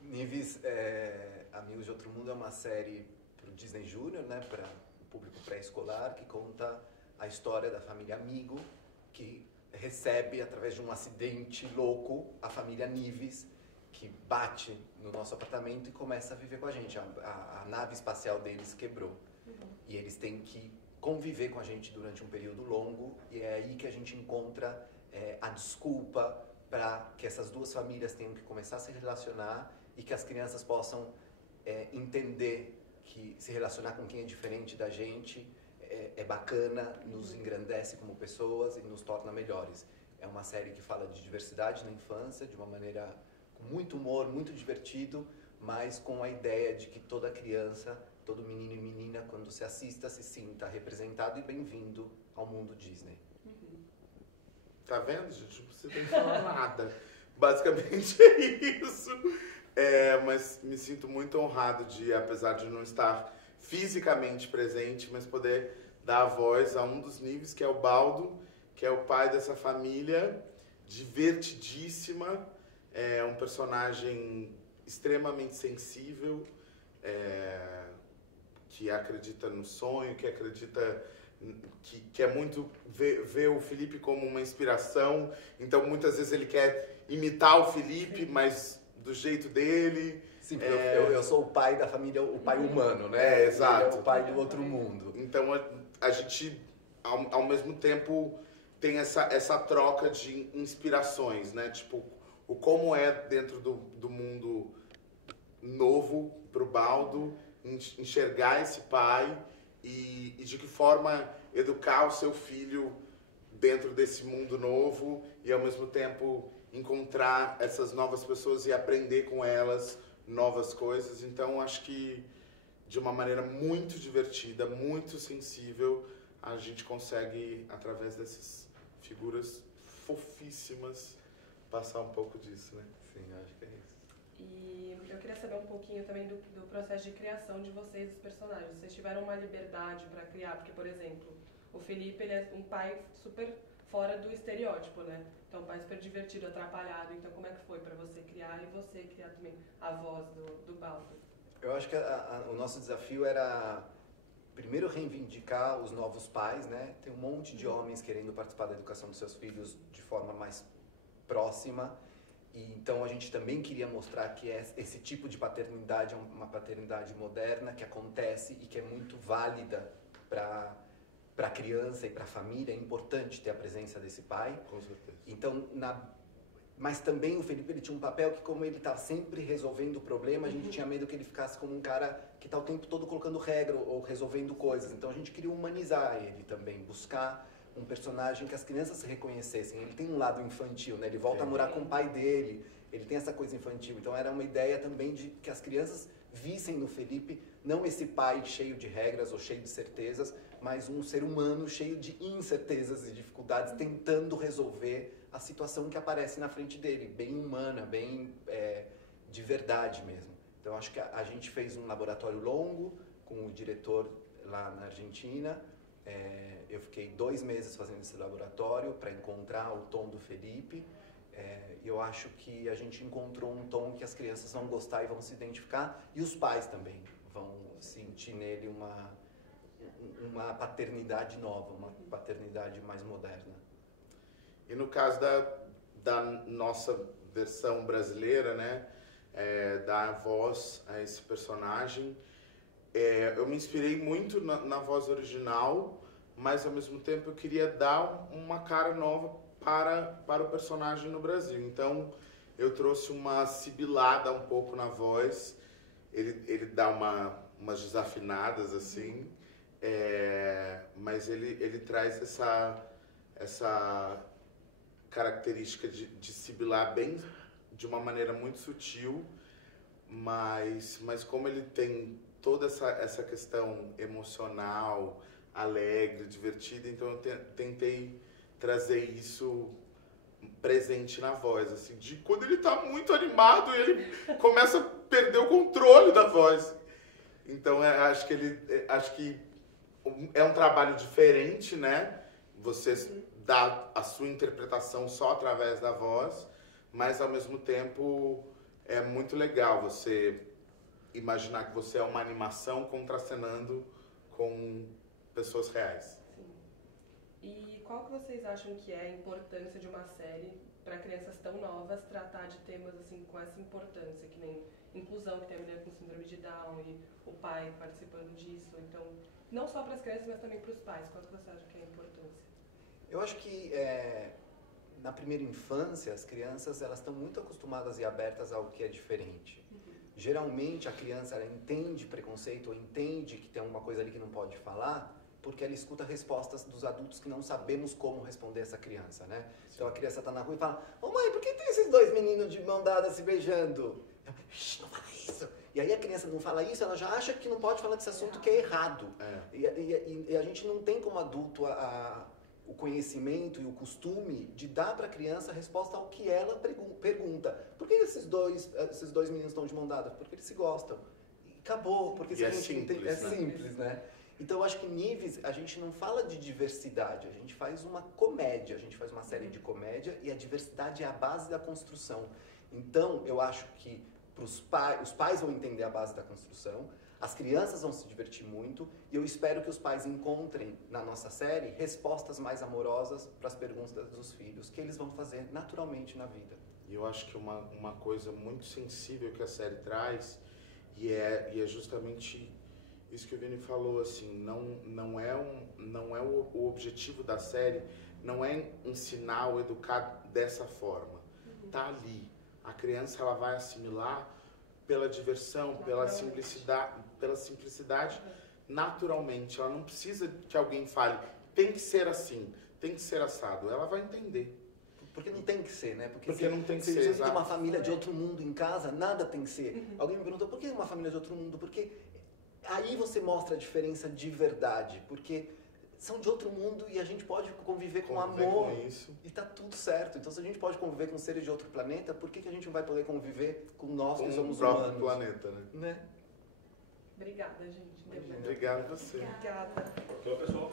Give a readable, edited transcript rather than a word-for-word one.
Nives, Amigos de Outro Mundo é uma série para o Disney Junior, né, para o público pré-escolar, que conta a história da família Amigo, que recebe, através de um acidente louco, a família Nives, que bate no nosso apartamento e começa a viver com a gente. A nave espacial deles quebrou. E eles têm que conviver com a gente durante um período longo, e é aí que a gente encontra a desculpa para que essas duas famílias tenham que começar a se relacionar e que as crianças possam entender que se relacionar com quem é diferente da gente é bacana, nos engrandece como pessoas e nos torna melhores. É uma série que fala de diversidade na infância, de uma maneira com muito humor, muito divertido, mas com a ideia de que toda criança, todo menino e menina, quando se assista, se sinta representado e bem-vindo ao mundo Disney. Tá vendo, gente? Não precisa nem falar nada. Basicamente é isso. Mas me sinto muito honrado de, apesar de não estar fisicamente presente, mas poder dar a voz a um dos Nives, que é o Baldo, que é o pai dessa família, divertidíssima, é um personagem extremamente sensível, que acredita no sonho, que acredita... Que é muito ver o Felipe como uma inspiração, então muitas vezes ele quer imitar o Felipe, mas do jeito dele. Sim, eu sou o pai da família, o pai humano, né? Exato. Ele é o pai do outro mundo. Então a gente, ao mesmo tempo, tem essa troca de inspirações, né? Tipo, o como é dentro do mundo novo pro Baldo, enxergar esse pai e de que forma educar o seu filho dentro desse mundo novo e, ao mesmo tempo, encontrar essas novas pessoas e aprender com elas novas coisas. Então, acho que, de uma maneira muito divertida, muito sensível, a gente consegue, através dessas figuras fofíssimas, passar um pouco disso, né? Sim, acho que é isso. E eu queria saber um pouquinho também do processo de criação de vocês, dos personagens. Vocês tiveram uma liberdade para criar? Porque, por exemplo, o Felipe, ele é um pai super fora do estereótipo, né? Então, um pai super divertido, atrapalhado. Então, como é que foi para você criar e você criar também a voz do Baldo? Eu acho que o nosso desafio era, primeiro, reivindicar os novos pais, né? Tem um monte de homens querendo participar da educação dos seus filhos de forma mais próxima. E, então, a gente também queria mostrar que esse tipo de paternidade é uma paternidade moderna, que acontece e que é muito válida para a criança e para a família. É importante ter a presença desse pai. Com certeza. Então, mas também o Felipe, ele tinha um papel que, como ele está sempre resolvendo o problema, a gente tinha medo que ele ficasse como um cara que está o tempo todo colocando regra ou resolvendo coisas. Então, a gente queria humanizar ele também, buscar um personagem que as crianças se reconhecessem. Ele tem um lado infantil, né? Ele volta a morar com o pai dele, ele tem essa coisa infantil. Então era uma ideia também de que as crianças vissem no Felipe não esse pai cheio de regras ou cheio de certezas, mas um ser humano cheio de incertezas e dificuldades, tentando resolver a situação que aparece na frente dele, bem humana, bem de verdade mesmo. Então acho que a gente fez um laboratório longo com o diretor lá na Argentina. Eu fiquei 2 meses fazendo esse laboratório para encontrar o tom do Felipe. E eu acho que a gente encontrou um tom que as crianças vão gostar e vão se identificar, e os pais também vão sentir nele uma paternidade nova, uma paternidade mais moderna. E no caso da nossa versão brasileira, né, dar voz a esse personagem, eu me inspirei muito na voz original, mas ao mesmo tempo eu queria dar uma cara nova para o personagem no Brasil. Então eu trouxe uma sibilada um pouco na voz, ele dá umas desafinadas assim, mas ele traz essa característica de sibilar bem, de uma maneira muito sutil, mas como ele tem toda essa questão emocional, alegre, divertida, então eu tentei trazer isso presente na voz, assim, de quando ele tá muito animado e ele começa a perder o controle da voz. Então acho que é um trabalho diferente, né? Você dá a sua interpretação só através da voz, mas ao mesmo tempo é muito legal você imaginar que você é uma animação contracenando com pessoas reais. Sim. E qual que vocês acham que é a importância de uma série para crianças tão novas tratar de temas assim com essa importância, que nem inclusão, que tem a mulher com síndrome de Down e o pai participando disso? Então, não só para as crianças, mas também para os pais. Qual que você acha que é a importância? Eu acho que na primeira infância, as crianças elas estão muito acostumadas e abertas ao que é diferente. Geralmente, a criança ela entende preconceito ou entende que tem alguma coisa ali que não pode falar, porque ela escuta respostas dos adultos que não sabemos como responder essa criança, né? Sim. Então, a criança está na rua e fala, ô mãe, por que tem esses dois meninos de mão dada se beijando? Não fala isso! E aí a criança não fala isso, ela já acha que não pode falar desse assunto que é errado. E a gente não tem como adulto o conhecimento e o costume de dar para a criança a resposta ao que ela pergunta. Por que esses dois meninos estão de mão dada? Porque eles se gostam. E acabou. Porque é simples, né? Então, eu acho que Nives, a gente não fala de diversidade, a gente faz uma comédia, a gente faz uma série de comédia e a diversidade é a base da construção. Então, eu acho que os pais vão entender a base da construção, as crianças vão se divertir muito e eu espero que os pais encontrem na nossa série respostas mais amorosas para as perguntas dos filhos, que eles vão fazer naturalmente na vida. E eu acho que uma coisa muito sensível que a série traz, e é justamente isso que o Vini falou, assim, não é o objetivo da série, não é ensinar ou educar dessa forma. Tá ali. A criança ela vai assimilar pela diversão, pela simplicidade, naturalmente. Ela não precisa que alguém fale, tem que ser assim, tem que ser assado. Ela vai entender. Porque não tem que ser, né? Porque não tem que ser, se você tem uma família de outro mundo em casa, nada tem que ser. Alguém me perguntou, por que uma família de outro mundo? Porque aí você mostra a diferença de verdade. Porque são de outro mundo e a gente pode conviver com amor. Com isso. E tá tudo certo. Então, se a gente pode conviver com seres de outro planeta, por que a gente não vai poder conviver com nós que somos o próprio humanos? planeta, né? Obrigada, gente. Obrigado a você. Obrigada. Então, pessoal.